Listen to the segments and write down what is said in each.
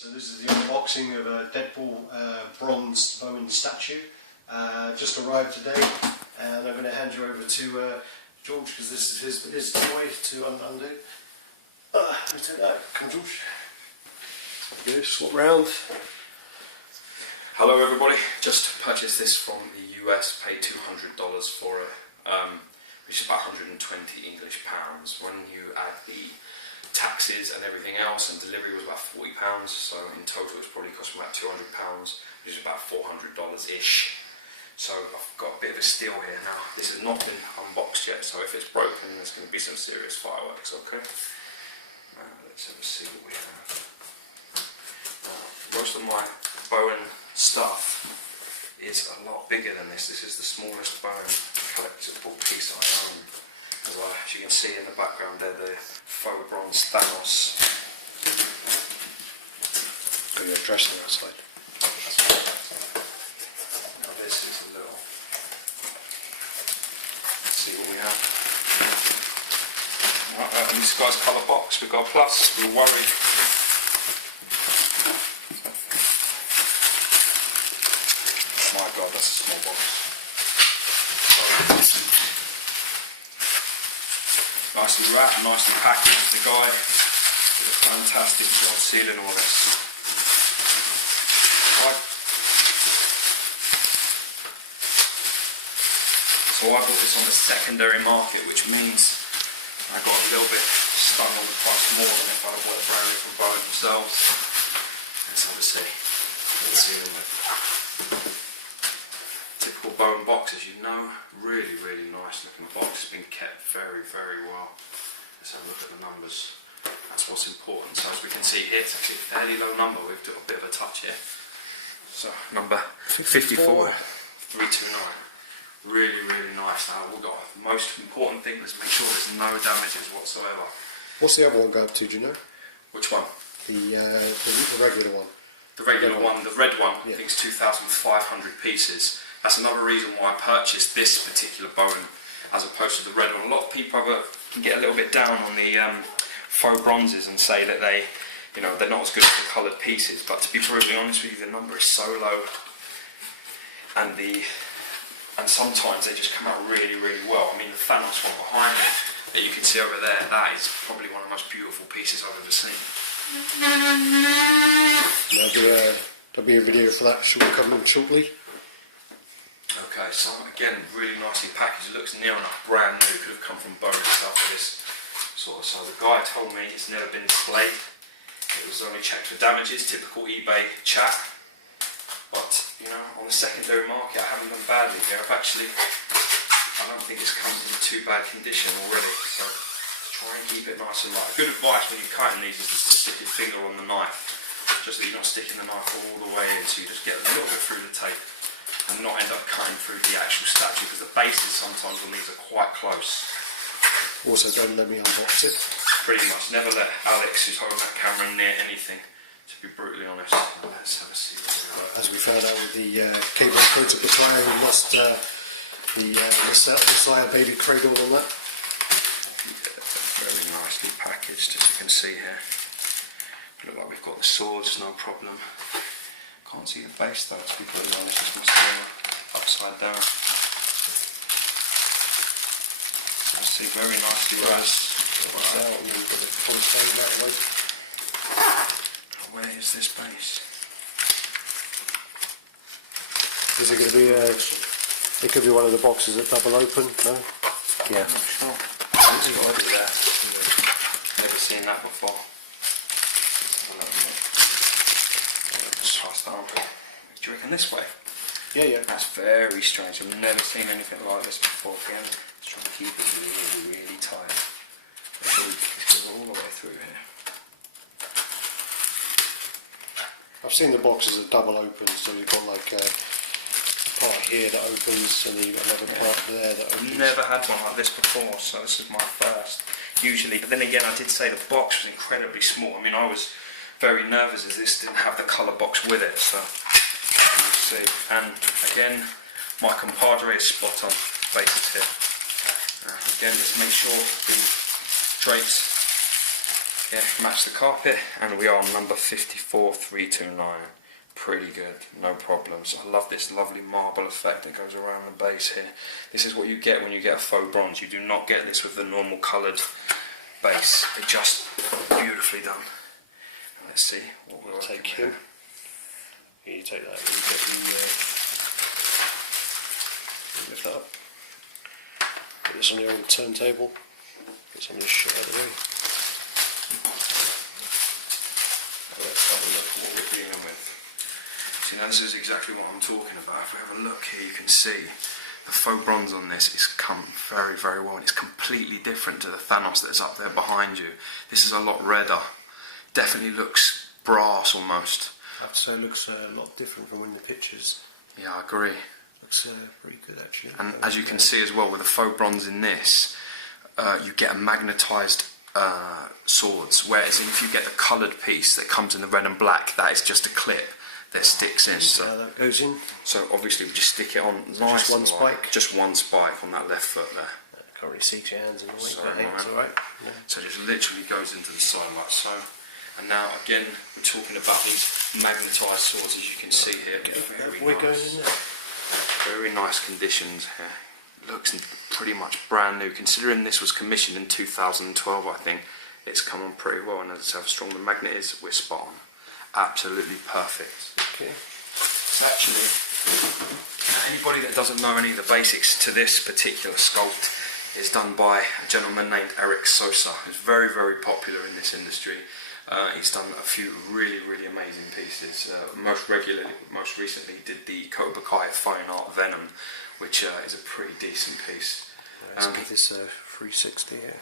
So this is the unboxing of a Deadpool bronze Bowen statue. Just arrived today, and I'm going to hand you over to George, because this is his toy to undo. Let me take that. Come, George. Go, swap round. Hello everybody, just purchased this from the US, paid $200 for it, which is about 120 English pounds. When you add the taxes and everything else, and delivery was about £40, so in total it's probably cost me about £200, which is about $400-ish. So I've got a bit of a steal here now. This has not been unboxed yet, so if it's broken there's going to be some serious fireworks, okay? Let's have a see what we have. Most of my Bowen stuff is a lot bigger than this. This is the smallest Bowen collectible piece I own. As you can see in the background there, the faux bronze Thanos. Oh, you're dressing outside. Now this is a little. Let's see what we have. Right, and this guy's colour box. We've got a plus. We were worried. My God, that's a small box. Nicely wrapped, nicely packaged. The guy did a fantastic job sealing all this. Right. So I bought this on the secondary market, which means I got a little bit stung on the price more than if I'd have bought it brand new from Bowen themselves. Let's have a see what we're dealing with. Typical Bowen box, as you know, really nice looking box. It's been kept very well. Let's have a look at the numbers. That's what's important. So as we can see here, it's actually a fairly low number. We've got a bit of a touch here. So number 54, 329. Really nice. Now we've got the most important thing is make sure there's no damages whatsoever. What's the other one go up to? Do you know? Which one? The regular one. The regular one, the red one. Yeah. I think it's 2,500 pieces. That's another reason why I purchased this particular Bowen as opposed to the red one. A lot of people can get a little bit down on the faux bronzes and say that they're not as good as the coloured pieces. But to be brutally honest with you, the number is so low, and sometimes they just come out really well. I mean, the Thanos one behind me that you can see over there, that is probably one of the most beautiful pieces I've ever seen. There'll be a video for that coming shortly. Okay, so again, really nicely packaged. It looks near enough brand new. It could have come from Bowen itself for this sort of size. The guy told me it's never been displayed. It was only checked for damages, typical eBay chat. But, on the secondary market, I haven't done badly here. I don't think it's come in too bad condition already. So, let's try and keep it nice and light. Good advice when you're cutting these is just to stick your finger on the knife. Just that you're not sticking the knife all the way in, so you just get a little bit through the tape and not end up cutting through the actual statue, because the bases sometimes on these are quite close. Also, don't let me unbox it. Pretty much. Never let Alex, who's holding that camera, near anything, to be brutally honest. Let's have a see what we got. As we found out with the cable printer betrayer, we lost the Messiah baby cradle on that. Yeah, very nicely packaged, as you can see here. Look like we've got the swords, no problem. Can't see the base though, to be brutally honest. This must be upside down. I see very nicely wrapped. Where is this base? Is it going to be it could be one of the boxes that double open, no? Yeah. I'm not sure. It's got to be there. Never seen that before. Let's try starting. Do you reckon this way? Yeah. That's very strange. I've never seen anything like this before. Again, let's try to keep it really tight. Make sure this goes all the way through here. I've seen the boxes that double open, so you've got like a part here that opens and then you've got another part there that opens. I've never had one like this before, so this is my first. Usually, but then again, I did say the box was incredibly small. I mean, I was very nervous as this didn't have the colour box with it, so we'll see. And again, my compadre is spot on, basic tip. Again, just make sure the drapes Yeah, match the carpet, and we are on number 54329. Pretty good, no problems. I love this lovely marble effect that goes around the base here. This is what you get when you get a faux bronze. You do not get this with the normal coloured base. It's just beautifully done. Let's see what we'll take here. You take that. You take the lift that up. Put this on your own turntable. Get some of this shit out of the way. Let's have a look at what we're dealing with. See, now this is exactly what I'm talking about. If we have a look here, you can see the faux bronze on this is come very, very well. And it's completely different to the Thanos that's up there behind you. This is a lot redder. Definitely looks brass almost. I have to say it looks a lot different from in the pictures. Yeah, I agree. Looks pretty good actually. And as you can see as well, with the faux bronze in this, you get a magnetised swords, whereas if you get the coloured piece that comes in the red and black, that is just a clip that sticks in. So that goes in. So obviously we just stick it on nice. Just one spike? Just one spike on that left foot there. I can't really see your hands in the way. Sorry, It's alright. Yeah. So it just literally goes into the side like so. And now again, we're talking about these magnetised swords, as you can see here. We're going in there. Very nice conditions here. Looks pretty much brand new, considering this was commissioned in 2012. I think it's come on pretty well, and as how strong the magnet is, we're spot on. Absolutely perfect. Okay. Actually, anybody that doesn't know any of the basics to this particular sculpt is done by a gentleman named Eric Sosa, who's very, very popular in this industry. He's done a few really, really amazing pieces. Most recently, he did the Cobra Kai fine art Venom, which is a pretty decent piece. Let's give this 360 here.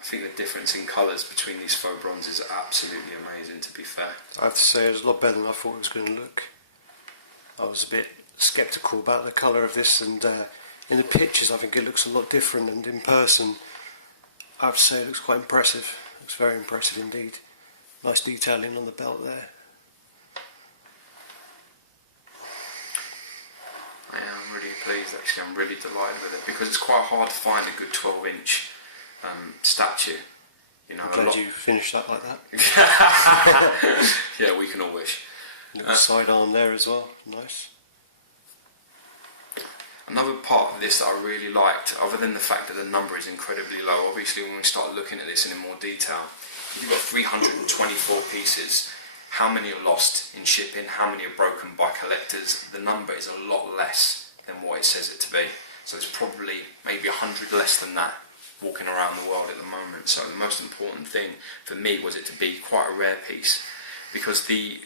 I think the difference in colours between these faux bronzes is absolutely amazing, to be fair. I have to say it's a lot better than I thought it was going to look. I was a bit sceptical about the colour of this, and in the pictures I think it looks a lot different, and in person I have to say it looks quite impressive. It looks very impressive indeed. Nice detailing on the belt there. Yeah, I'm really pleased actually. I'm really delighted with it, because it's quite hard to find a good 12-inch statue. You know, I'm glad you finished that like that. Yeah, we can all wish. Little sidearm there as well, nice. Another part of this that I really liked, other than the fact that the number is incredibly low, obviously when we start looking at this in more detail, you've got 324 pieces. How many are lost in shipping? How many are broken by collectors? The number is a lot less than what it says it to be. So it's probably maybe 100 less than that walking around the world at the moment. So the most important thing for me was it to be quite a rare piece, because the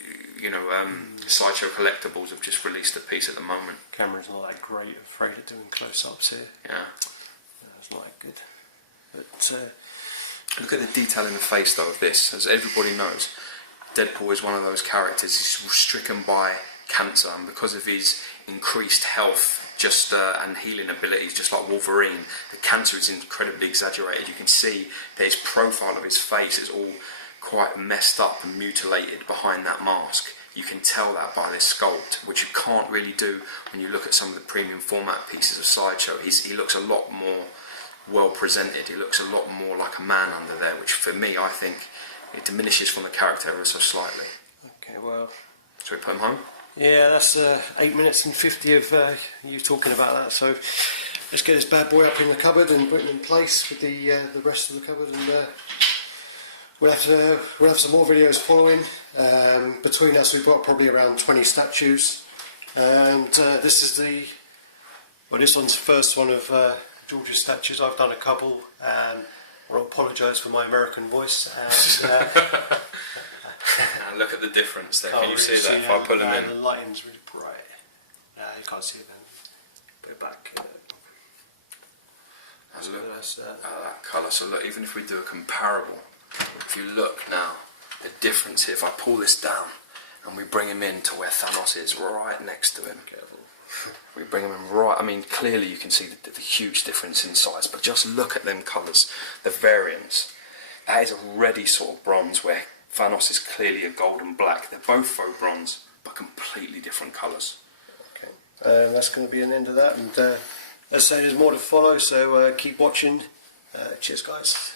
Sideshow Collectibles have just released a piece at the moment. Camera's not that great, I'm afraid, at doing close-ups here. Yeah. It's not that good. But look at the detail in the face though of this. As everybody knows, Deadpool is one of those characters. He's stricken by cancer, and because of his increased health and healing abilities, just like Wolverine, the cancer is incredibly exaggerated. You can see that his profile of his face is all quite messed up and mutilated behind that mask. You can tell that by this sculpt, which you can't really do when you look at some of the premium format pieces of Sideshow. He looks a lot more well presented. He looks a lot more like a man under there, which for me, I think it diminishes from the character ever so slightly. okay, well, Shall we put him home? yeah, that's 8 minutes and 50 of you talking about that. So let's get this bad boy up in the cupboard and put it in place with the rest of the cupboard, and we'll have some more videos following. Between us, we've got probably around 20 statues, and this is this one's the first one of George's statues. I've done a couple, and I apologise for my American voice. And, And look at the difference there. Can you really see that if I pull him in? The lighting's really bright. You can't see it then. Put it back. And look That's, at that colour. So look, even if we do a comparable, if you look now, the difference here, if I pull this down and we bring him in to where Thanos is, right next to him. Careful. We bring him in right, I mean clearly you can see the huge difference in size, but just look at them colours, the variance. That is already sort of bronze, where Thanos is clearly a gold and black. They're both faux bronze, but completely different colours. Okay, that's going to be an end of that, and as I say, there's more to follow, so keep watching. Cheers, guys.